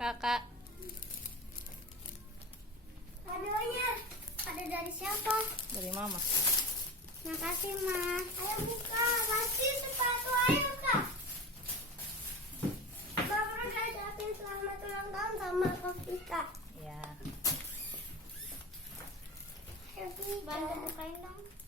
Kakak. Kadonya ada dari siapa? Dari mama. Makasih, Ma. Ayo buka, kasih sepatu, ayo Kak. Mama udah ucapin selamat ulang tahun sama Kak Vika. Ya. Ayo Vika. Bantu bukain dong.